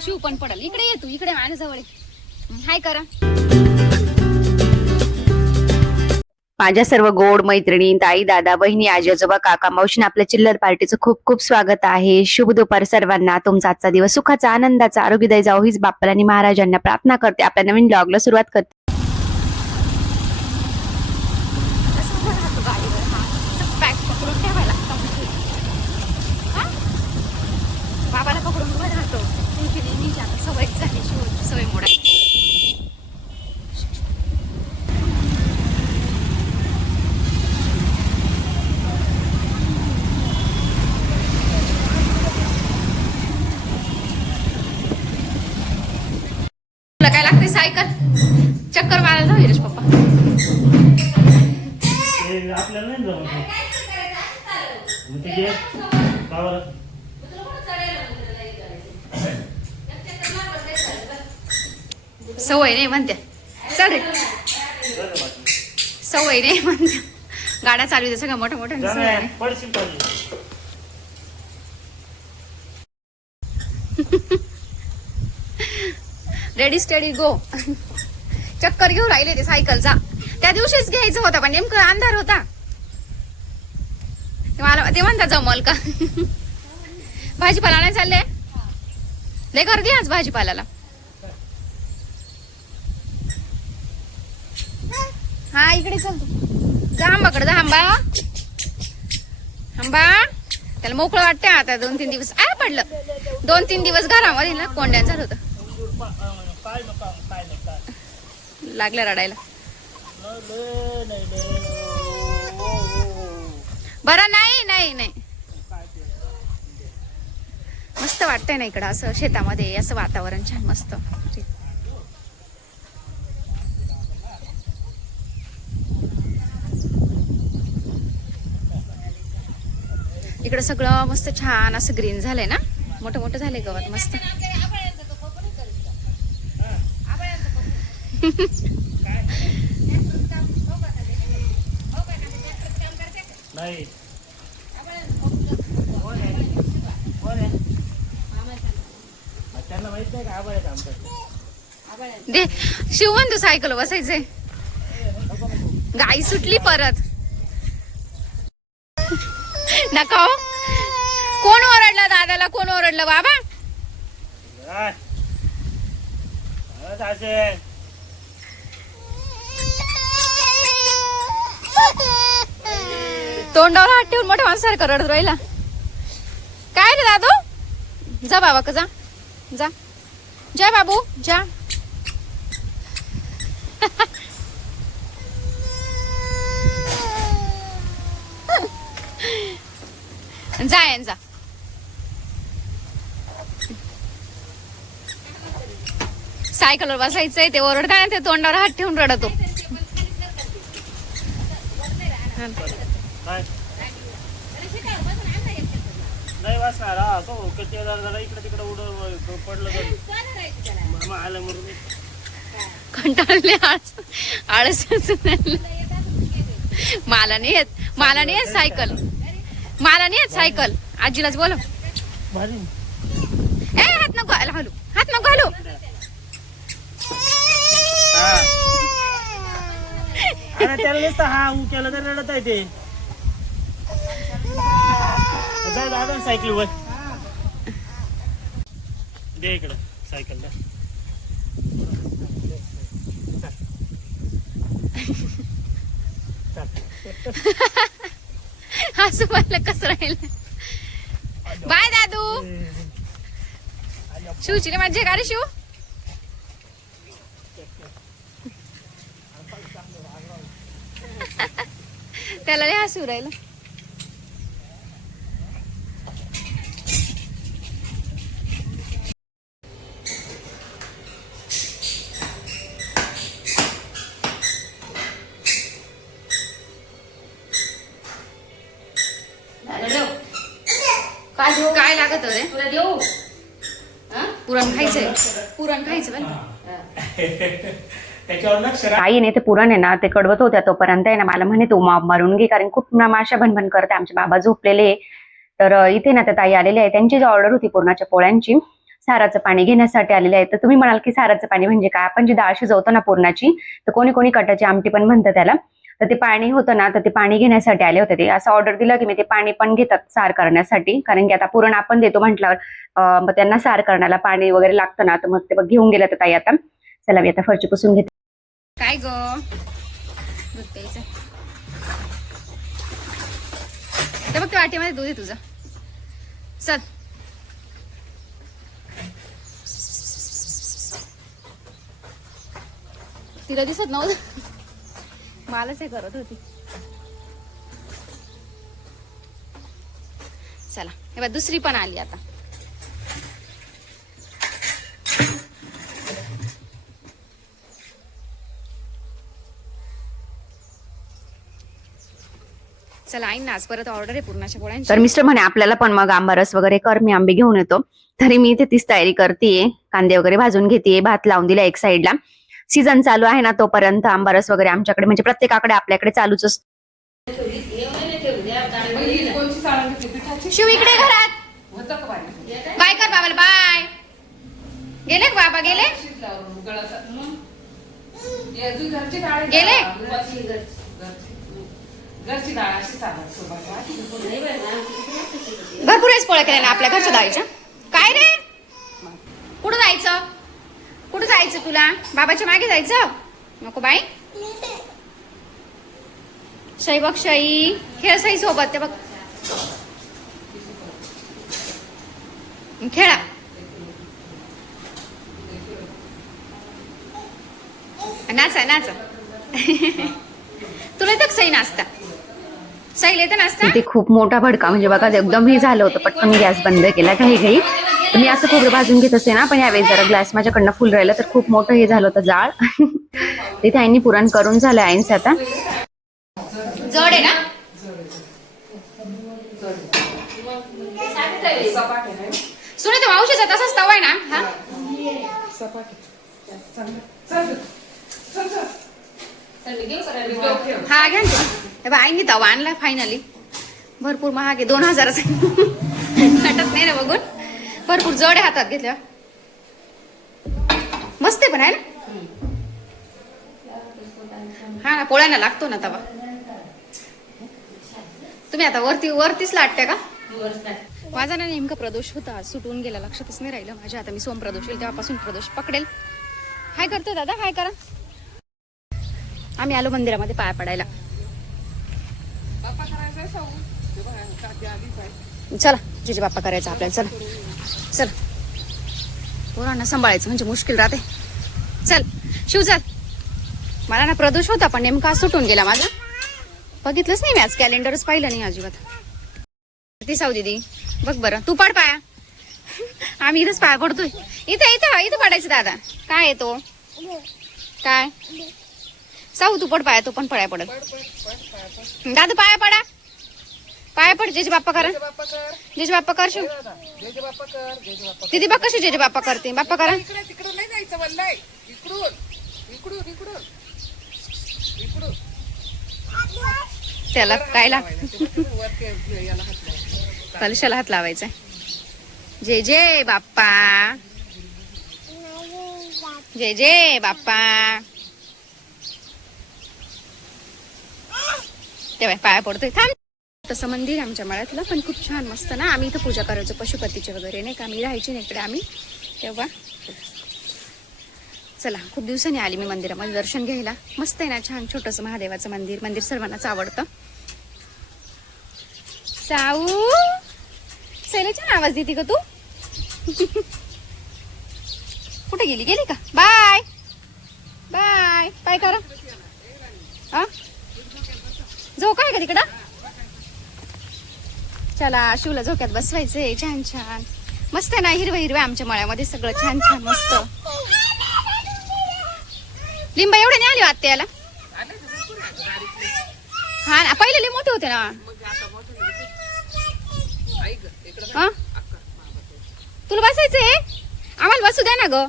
शिव पण पडल? इकडे ये तू इकडे माझ्याजवळ हाय करा. माझ्या सर्व गोड मैत्रिणी ताई दादा बहिणी आजी आजोबा काका मावशीने आपल्या चिल्लर पार्टीचं खूप खूप स्वागत आहे. शुभ दुपार सर्वांना. तुमचा आजचा दिवस सुखाचा आनंदाचा आरोग्यदायी जाऊ हीच बाप्पाला आणि महाराजांना प्रार्थना करते. आपल्या नवीन ब्लॉगला सुरुवात करते बॅग पकडून ठेवायला हा? बाबाला पकडून उभा राहतो तुमची नेहमीची आता सवय झाली शिव सवय मोडा तुला काय लागते सायकल चक्कर मारायला जाऊ हिरेश पप्पा ते आपल्याला नाही जमत ते. मग ते घे. का बरं? सवय नाही म्हणते चल रे. सवय नाही म्हणते गाड्या चालू आहे सगळ्या मोठ्या सवय नाही पाहिजे रेडी स्टडी गो चक्कर घेऊन राहिले ते सायकलचा त्या दिवशीच घ्यायचं होतं पण नेमकं अंधार होता. ते मला ते म्हणतात जमल का? भाजीपाला नाही चालले? लय गर्दी आज भाजीपाल्याला हा इकडे चल तू. जा आंबाकडे जा आंबा. आंबा त्याला मोकळं वाटतं आता दोन तीन दिवस. आय पडलं. दोन तीन दिवस घरामध्ये ना कोंड्यान झालं होतं. लागलं रडायला. बरं नाही नाही नाही. मस्त वाटतंय ना इकडं असं शेतामध्ये असं वातावरण छान मस्त. इकडं सगळं मस्त छान असं ग्रीन झालंय ना? मोठं मोठं झालंय गवत मस्त. दे शिवून तू सायकल बसायचंय. गाई सुटली परत. नका हो. कोण ओरडलं दादाला? कोण ओरडलं बाबा. तोंडावर हात ठेवून मोठ्या माणसासारखं रडत राहिला. काय रे दादू? जा बाबा का जा. जा. जा बाबू जा. जा जा. सायकलवर बसायचंय ते ओरडताय ते तोंडावर हात ठेवून रडतो. हा कंटाळले आळस आळस मला नाही येत. मला नाही येत सायकल. मला नाही सायकल. आजीलाच बोल भारी ए हात नको घालू हात नको घालू हा. अरे त्याला नुसतं हा ऊ केलं तर रडत आहे ते. जाय दादा सायकल वर. दे इकडं सायकल हसू मला कसं राहील? बाय दादू. शिवची रे माझे का रे शिव. त्याला हसू राहिलं काय देऊ काय लागत रे तुला देऊ हा? पुरण खायचंय पुरण खायचं बरं त्याच्यावर लक्ष राहा ताईने ते पुरण आहे ना ते कडवत होत्या तोपर्यंत आहे ना मला म्हणे तू मा- मारून घे कारण खूप ना माशा भनभन करते आमचे बाबा झोपलेले आहे. तर इथे ना त्या ताई आलेल्या आहे त्यांची जी ऑर्डर होती पूर्णाच्या पोळ्यांची साराचं पाणी घेण्यासाठी आलेले आहे तर तुम्ही म्हणाल की साराचं पाणी म्हणजे काय? आपण जी डाळ शिजवतो ना पूर्णाची तर कोणी कोणी कटाची आमटी पण म्हणतं त्याला. तर ते पाणी होतं ना तर ते पाणी घेण्यासाठी आले होते. ते असं ऑर्डर दिलं की मी ते पाणी पण घेतात सार करण्यासाठी. कारण की आता पुरण आपण देतो म्हटल्यावर मग त्यांना सार करण्याला पाणी वगैरे लागतं ना तर मग ते बघ घेऊन गेलं तर ताई आता. चला मी आता फरची पुसून घेते. काय ग? दूध ते बघ त्या वाटीमध्ये दूध आहे तुझं. चल. तिला दिसत नव्हतं. मलाच हे करत होती. चला हे बघ दुसरी पण आली आता. चला आई ना आज परत ऑर्डर आहे पूर्णाच्या पोळ्यांची. तर मिस्टर म्हणे आपल्याला पण मग आंबारस वगैरे कर मी आंबे घेऊन येतो. तरी मी इथे तीच तयारी करतेय. कांदे वगैरे भाजून घेते भात लावून दिला एक साईडला सीझन चालू आहे ना तोपर्यंत आंबारस वगैरे आमच्याकडे म्हणजे प्रत्येकाकडे आपल्याकडे चालूच असतो. शिव इकडे घरात. बाय कर बाबाला बाय. गेले का बाबा गेले? गेले? भरपूर वेळेस पोळ्या केल्या ना आपल्या घरच्या दाळीच्या. काय रे? कुठं जायचं? कुठं जायचं तुला? बाबाच्या मागे जायचं? नको बाई. शई बघ शई खेळ सई सोबत ते बघ. खेळा. नाचा नाचा. तुला तर सई नाचता. सई येतं नाचता? ते खूप मोठा भडका म्हणजे बघा एकदम हे झालं होतं पटकन गॅस बंद केला घाई घाई. मी असं खोबरं भाजून घेत असते ना पण यावेळेस जरा ग्लास माझ्याकडनं फुल राहिलं तर खूप मोठं हे झालं होतं जाळ. तिथे आईनी पुरण करून झालं आईनच आता. जड आहे ना? सुने तो मावशीचा तसाच तवा आहे ना? हा? हा घ्या ना तुम्ही. आईनी तवा आणला फायनली भरपूर महाग आहे दोन हजाराचा. कटत नाही ना बघून. भरपूर जड आहे हातात घेतल्या. मस्त आहे पण आहे ना? हा ना पोळ्यांना लागतो ना तवा. तुम्ही आता वरती वरतीच लाटते का? माझा ना नेमका प्रदोष होता सुटून गेला लक्षातच नाही राहिलं. माझ्या आता मी सोम प्रदोष येईल तेव्हापासून प्रदोष पकडेल. हाय करतो दादा हाय करा. आम्ही आलो मंदिरामध्ये पाया पडायला. चला जिजे बाप्पा करायचा आपल्याला चला. चल. पोरांना सांभाळायचं म्हणजे मुश्किल राहते. चल शिव चल. मला ना प्रदोष होता पण नेमका सुटून गेला माझा. बघितलंच नाही मी आज कॅलेंडरच पाहिलं नाही अजिबात. ती दिदी दीदी. बघ बरं तू पड पाया. आम्ही इथंच पाया पडतोय. इथं इथं इथं पडायचं दादा. काय येतो काय? साऊ तू पड पाया तो पण पडाय पडत. दादा पाया पडा. पाया पड जेजे बाप्पा करा. जेजे बाप्पा कर शिव. दीदी बघ कशी जेजे बाप्पा करते? बाप्पा करा. तिकडून नाही जायचं वल्लय. इकडून इकडून इकडून. इकडून. त्याला काय लाग वरती याला हात लाव. कलशाला हात लावायचा जय जय बाप्पा. जय जय बाप्पा. तेव्हा पाया पडतोय. थांब. तसं मंदिर आहे आमच्या मळ्यातलं पण खूप छान मस्त ना? आम्ही इथं पूजा करायचो पशुपतीचे वगैरे नाही का? आम्ही राहायची नाही इकडे आम्ही. तेव्हा चला खूप दिवसांनी आली मी मंदिरामध्ये दर्शन घ्यायला. मस्त आहे ना? छान छोटंसं महादेवाचं मंदिर. मंदिर सर्वांनाच आवडतं. साऊ! शैलेच्या आवाज देते का तू? कुठे गेली? गेली का? बाय! बाय! बाय करा हा? झोका आहे का तिकडं? चला शिवला झोक्यात बसवायचंय. छान छान. मस्त आहे ना हिरवं हिरव्या आमच्या मळ्यामध्ये सगळं. छान छान मस्त. लिंब एवढे नाही आली हो आत्याला? हा ना पहिले लिंब मोठे होते ना. हा? तुला बसायचंय? आम्हाला बसू द्या ना ग.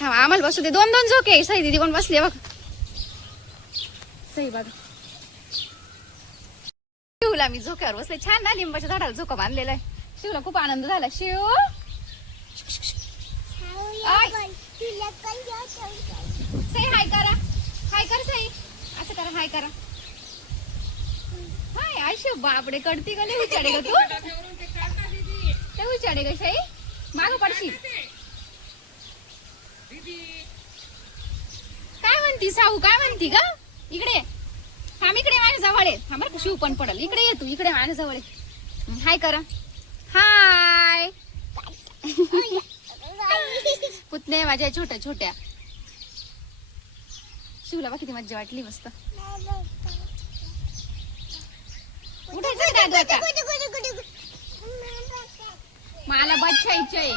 हा आम्हाला बसू दे. दोन दोन झोके सई दिदी पण बसले बघ. सई बघ शिवला मी झोक्यावर बसले. छान ना लिंबाच्या झाडाला झोका बांधलेला आहे. शिवला खूप आनंद झाला. शिव! आय. सई हाय करा. हाय कर सई. असं करा हाय करा. हाय आय शिव बापडे कडती का लय उचाडे का तू. ते उचाडे ग सई. माग पडशील. काय म्हणती साऊ काय म्हणती ग? इकडे थांब इकडे माझ्या जवळ आहे थांब बरं शिव पण पडल. इकडे ये तू इकडे माझ्या जवळ आहे हाय करा. हाय. पुतणे माझ्या छोट्या छोट्या. शिवला बा किती मज्जा वाटली मस्त. उठायचं का दादू आता? मला आहे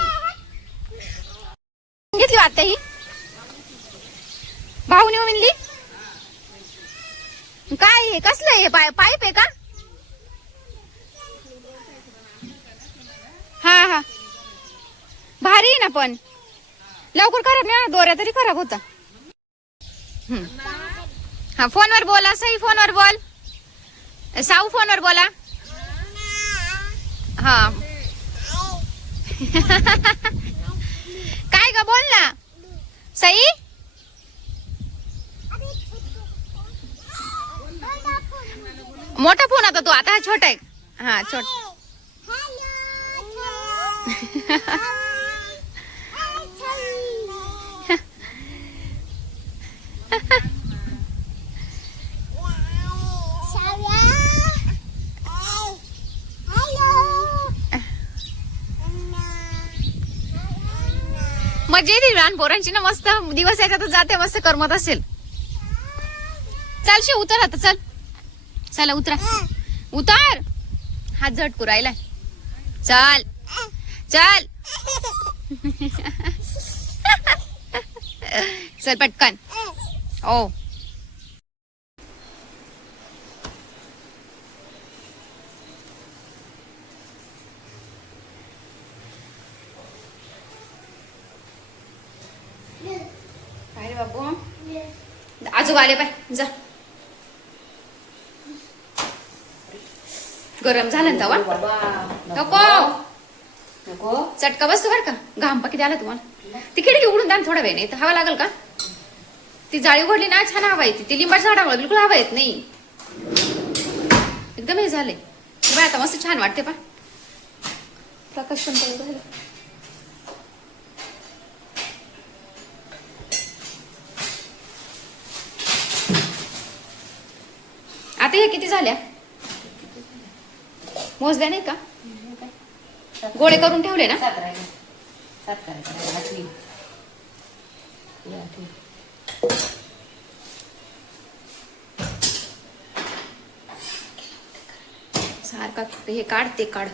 घेतली आता ही? भाऊनी म्हणली? काय हे? कसलं हे पाय पाईप आहे का? हा हा. भारी आहे ना पण. लवकर खराब नाही ना दोऱ्या तरी खराब होता. हा फोनवर बोला सई फोनवर बोल. साऊ फोनवर बोला. हा. काय ग बोल ना. सई? मोठा फोन आता तू आता हा छोटा आहे. हा छोट. मजा येते लहान पोरांची ना मस्त दिवस याच्यातच जाते मस्त करमत असेल. चल उतर आता चल. चला उतरा. उतर. हात झटकू राहिलाय चल. चल. चल पटकन. ओ बाबू आजोबा आले पाय जा. गरम झालं ना तवा? नको. नको. चटका बसतो बरं का? घाम पाकी आला तुम्हाला. ती खिडकी उघडून द्या थोडा वेळ नाही तर हवा लागेल का? ती जाळी उघडली ना छान हवा येते. ती लिंबाच्या झाडामुळे बिलकुल हवा येत नाही. एकदम हे झाले. बाय आता मस्त छान वाटते पा प्रकाश पण राहिला. आता हे किती झाल्या? मोजल्या नाही का? गोळे करून ठेवले ना? सात राहिले. सात करायचं आठवी ही आठवी सारखा हे काढ ते काढ.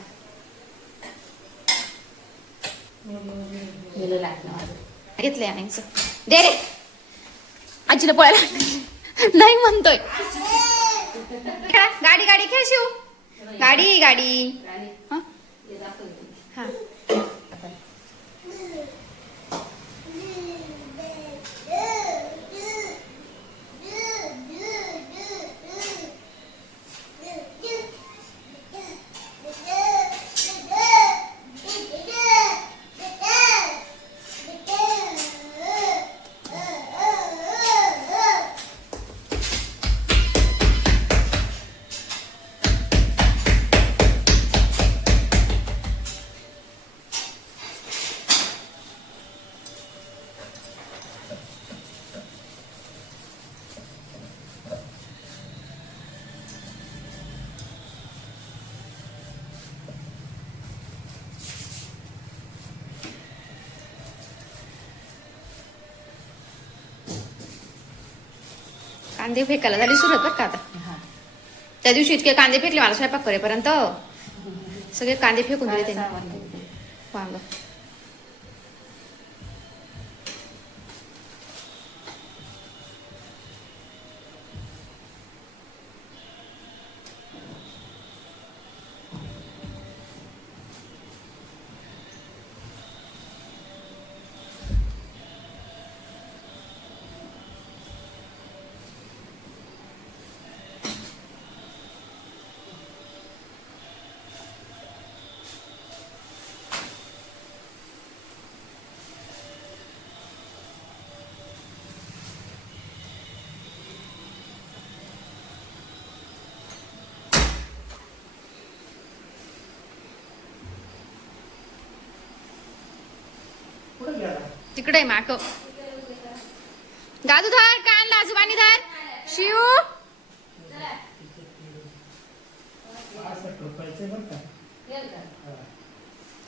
घेतलंय आईचं. दे रे. आजीला पळायला नाही म्हणतोय. गाडी गाडी खेळ शिव गाडी गाडी. हं? कांदे फेकायला झाली सुरुवात बरं का आता. त्या दिवशी इतके कांदे फेकले मला स्वयंपाक करेपर्यंत. सगळे कांदे फेकून दिले त्यांनी. वांग. तिकडे माक दादू धर काय आणला आजोबानी धर? शिव.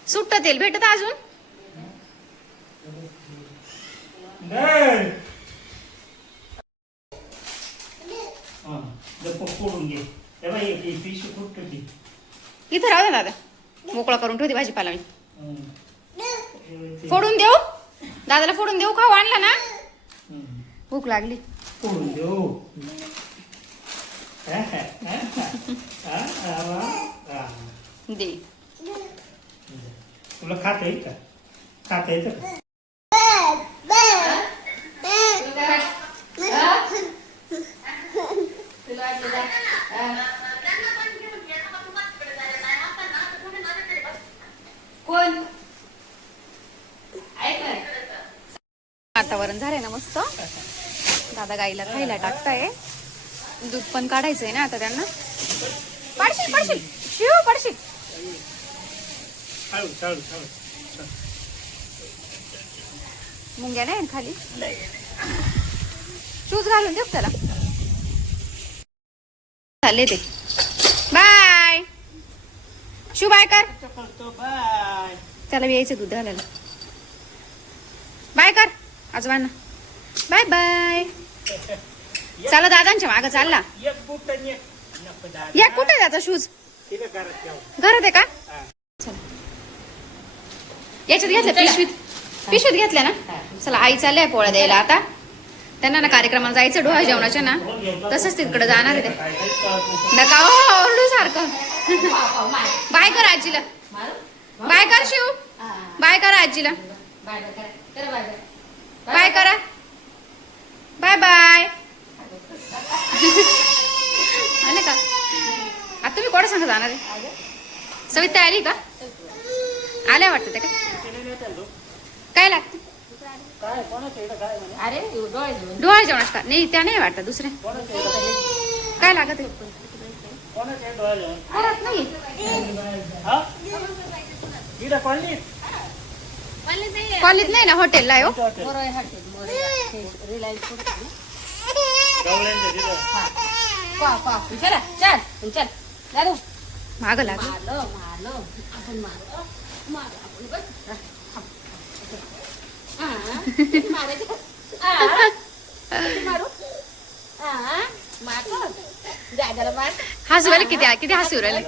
सुट्ट तेल भेटत अजून? इथं राहू दादा. मोकळा करून ठेवते भाजीपाला मी. फोडून देऊ? दादाला फोडून देऊ खाऊ आणला ना हं. भूक लागली फोडून देऊ हा, हा, हा, हा. हा, हा, हा. दे तुला खाता येईल का खाता येतं का कोण वातावरण झालंय ना मस्त. दादा गाईला खायला टाकताय. दूध पण काढायचंय ना आता त्यांना. पडशील पडशील. शिव पडशील. चालू चालू चालू मुंग्या नाही ना खाली. शूज घालून देऊ त्याला? चालले ते. बाय. शिव बाय कर. त्याला यायचं दूध घालायला. बाय कर. आजोबांना बाय बाय चला दादांच्या मागं चालला. या कुठे त्याचा शूज घरात आहे का. चला याच्यात घेतल्या पिशवीत? पिशवीत घेतल्या ना? चला आई चालल्या पोळ्या द्यायला आता. त्यांना ना कार्यक्रमाला जायचं डोहा जेवणाच्या ना. तसंच तिकडे जाणार आहे. नका हो, ओरडू सारखं. बाय कर आजीला. बाय कर शिव. बाय करा आजीला. बाय करा. Bye bye. आले का? आता तुम्ही कोणा सांगा जाणार आहे? सविता आली का? आल्या वाटतं ते काय लागतं? अरे डोळे जेवणाच का नाही त्या नाही वाटतं दुसरे काय लागत नाही. कॉलेज नाही ना हॉटेलला आहे हो. माग मार हसू राहिले किती किती हसू राहिले.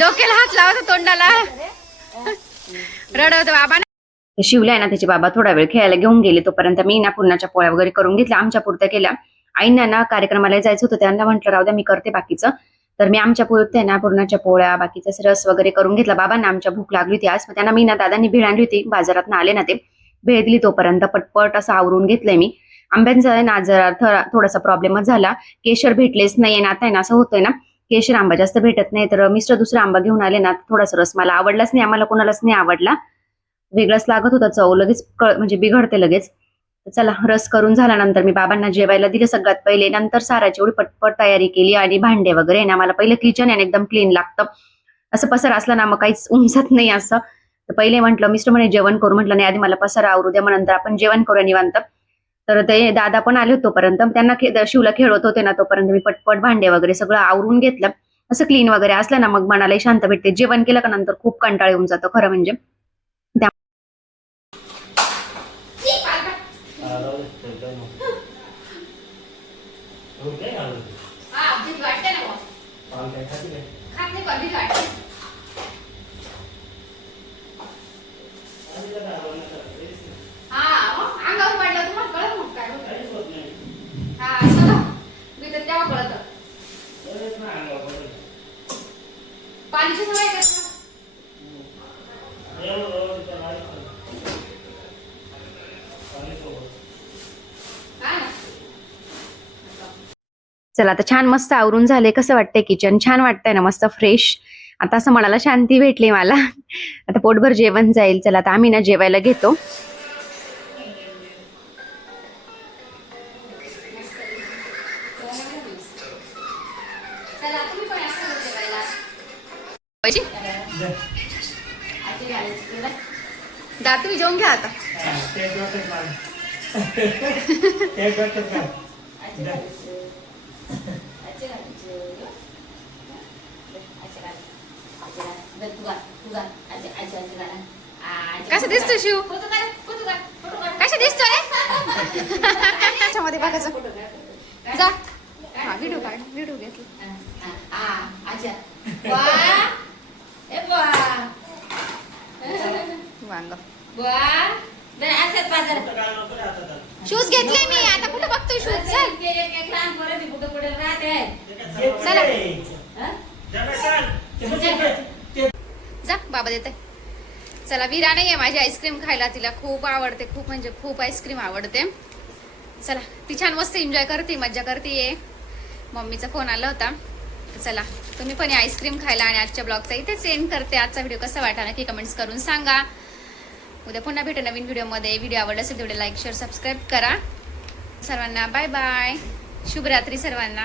डोक्याला हात लावतो तोंडाला. रडवतो बाबा शिवला आहे ना त्याचे बाबा थोडा वेळ खेळायला घेऊन गेले. तोपर्यंत मी ना पुरणाच्या पोळ्या वगैरे करून घेतल्या आमच्या पुरत्या केल्या. आईंना ना कार्यक्रमाला जायचं होतं त्यांना म्हटलं राहू द्या मी करते बाकीचं. तर मी आमच्या पुरत्या ना पुरणाच्या पोळ्या बाकीचा रस वगैरे करून घेतला. बाबांना आमच्या भूक लागली होती आज. मग त्यांना मी ना दादांनी भेळ आणली होती. बाजारात आले ना ते. भेळ दिली तोपर्यंत पटपट असं आवरून घेतलंय मी. आंब्यांचा ना जरा थोडासा प्रॉब्लेमच झाला. केशर भेटलेच नाही ना आता आहे ना असं होतंय ना. केशर आंबा जास्त भेटत नाही. तर मिस्टर दुसरा आंबा घेऊन आले ना थोडासा रस मला आवडलाच नाही. आम्हाला कोणालाच नाही आवडला. वेगळाच लागत होता चव लगेच कळ म्हणजे बिघडते लगेच. चला रस करून झाल्यानंतर मी बाबांना जेवायला दिलं सगळ्यात पहिले. नंतर साराची एवढी पटपट तयारी केली आणि भांडे वगैरे ना मला पहिलं किचन आहे एकदम क्लीन लागतं. असं पसर असलं ना मग काहीच उमजत नाही असं. तर पहिले म्हटलं मिस्टर म्हणे जेवण करू. म्हटलं नाही आधी मला पसारा आवरू द्या मग नंतर आपण जेवण करूया निवांत. तर ते दादा पण आले होते तोपर्यंत त्यांना खे- शिवला खेळत होते ना तोपर्यंत मी पटपट भांडे वगैरे सगळं आवरून घेतलं. असं क्लीन वगैरे असलं ना मग मनालाही शांत भेटते. जेवण केलं का नंतर खूप कंटाळ येऊन जातं खरं म्हणजे. हा, जाऊ दे. चल, जाऊ मग. हो, काय घालू? पान काय खाती काय? आधी जरा आवडलं तर तेच ना. काहीच होत नाही. लगेच ना अंगावर पडेल. पाणीची सवय का एवढं जवळ इथं राहायचं. पाणीसोबत. चला आता छान मस्त आवरून झाले कसं वाटतंय किचन छान वाटतंय ना मस्त फ्रेश आता असं मनाला शांती भेटली मला. आता पोटभर जेवण जाईल. चला आता आम्ही ना जेवायला घेतो. पाहिजे दे. तुम्ही जेवून घ्या आता ते डोक्यात मार. ते डोक्यात मार. आजी घालायचं आजी घालायचं आजी घाल आजी घाल दे तू घाल तू घाल आजी आजी आजी घाला आजी कसं दिसतो शिव फोटो काढ फोटो काढ फोटो काढ कशा दिसतो रे त्याच्यामध्ये बघायचं जा हा व्हिडिओ काढ व्हिडिओ घेतला. शूज घेतले मी आता कुठं बघतोय शूज चल कुठं कुठं राहते चालू जा बाबा देते. चला विरा नाही आहे माझी आईस्क्रीम खायला तिला खूप आवडते खूप म्हणजे खूप आईस्क्रीम आवडते. चला ती छान मस्त एन्जॉय करते मज्जा करते मम्मीचा फोन आला होता. चला तुम्ही पण आईस्क्रीम खायला आणि आजच्या ब्लॉगचा इथेच एंड करते. आजचा व्हिडिओ कसा वाटला नक्की कमेंट्स करून सांगा. उद्या पुन्हा भेटू नवीन व्हिडिओमध्ये व्हिडिओ आवडला असेल तेवढे लाईक शेअर सबस्क्राईब करा. सर्वांना बाय बाय शुभरात्री सर्वांना.